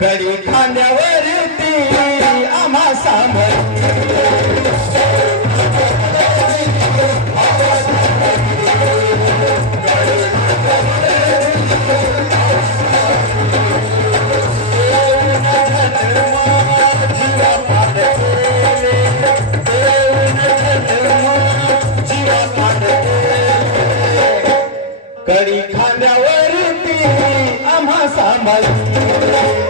कडी खांद्यावरती आम्हा सांभाळ करी खांद्यावरती आम्हा सांभाळ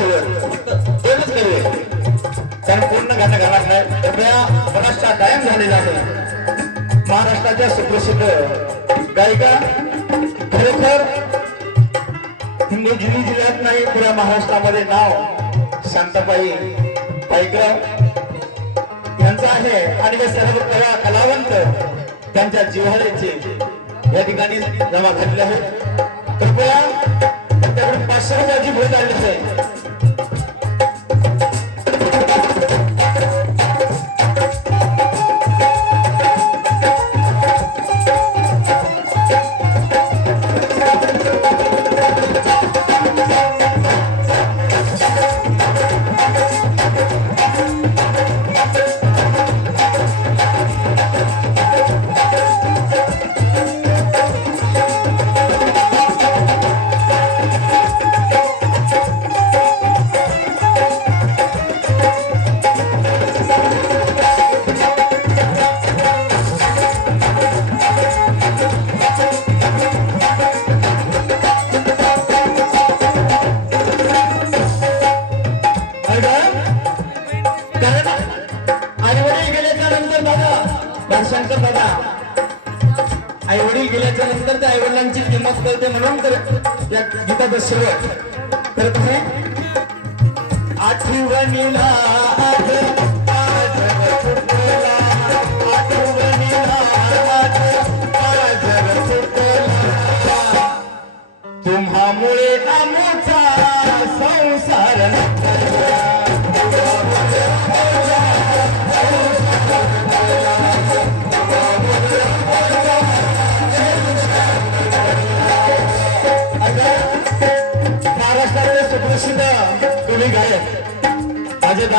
गीताचं शेवट नव्हे कारण पूर्ण गाणं गाणार नाही कृपया महाराष्ट्रात टाइम झालेला आहे. महाराष्ट्राच्या सुप्रसिद्ध गायिका खरोखर हिंगोली जिल्ह्यात नाही पुऱ्या महाराष्ट्रामध्ये नाव शांताबाई पाईकराव यांचं आहे. आणि हे सर्व कला कलावंत त्यांच्या जिव्हाळ्याचे या ठिकाणी जमा घातले आहेत. कृपया त्याकडे पाचशे बघा. आई वडील गेल्याच्यानंतर त्या आई वडिलांची किंमत कळते म्हणून तर या गीताचं सुरुवात तर तुम्ही आठवणीला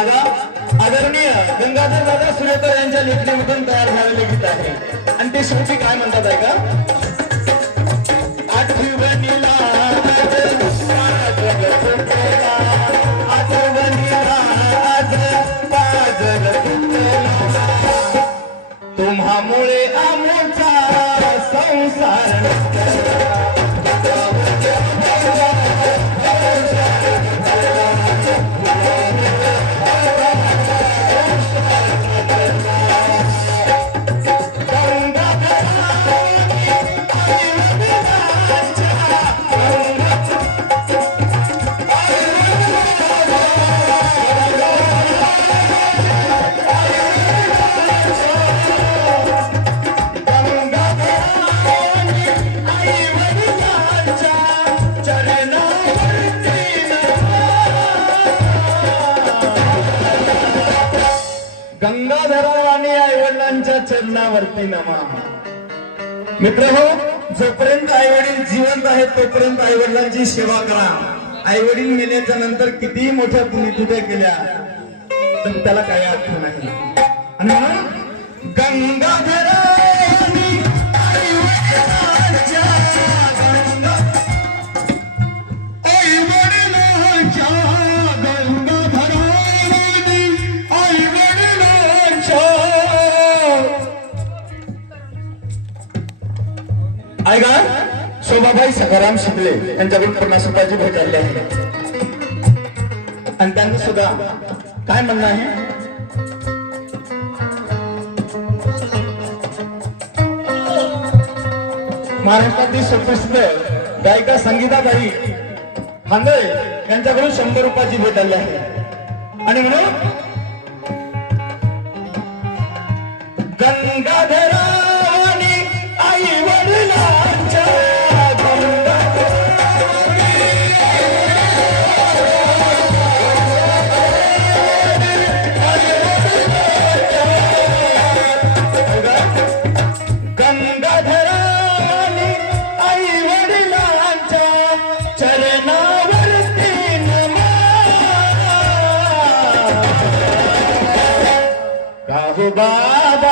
माझे दादा आदरणीय गंगाधर दादा सुरेकर यांच्या लेखणीमधून तयार झालेले गीत आहे. आणि ते शेवटी काय म्हणतात आहे का आठवणीला तुम्हामुळे आमचा संसार चरणावरती नमा मित्र हो जोपर्यंत आई वडील जिवंत आहेत तोपर्यंत आई वडिलांची सेवा करा. आई वडील मेल्याच्या नंतर कितीही मोठ्या पुण्यतिथ्या केल्या तर त्याला काही अर्थ नाही. आणि म्हणून शोभाबाई सखाराम शिंदे यांच्याकडून पन्नास रुपयाची भेट आली आहे. आणि त्यांचं सुद्धा काय म्हणणं आहे? महाराष्ट्रातील सुप्रसिद्ध गायिका संगीताबाई हांदळे यांच्याकडून शंभर रुपयाची भेट आली आहे. आणि म्हणून गंगाधर काहो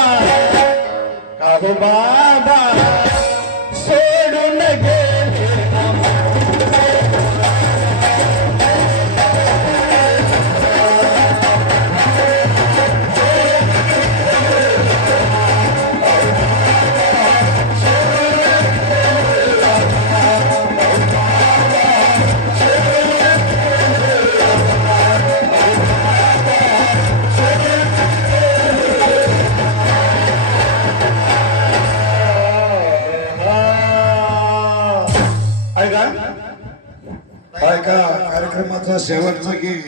बाबा काहो That's how it.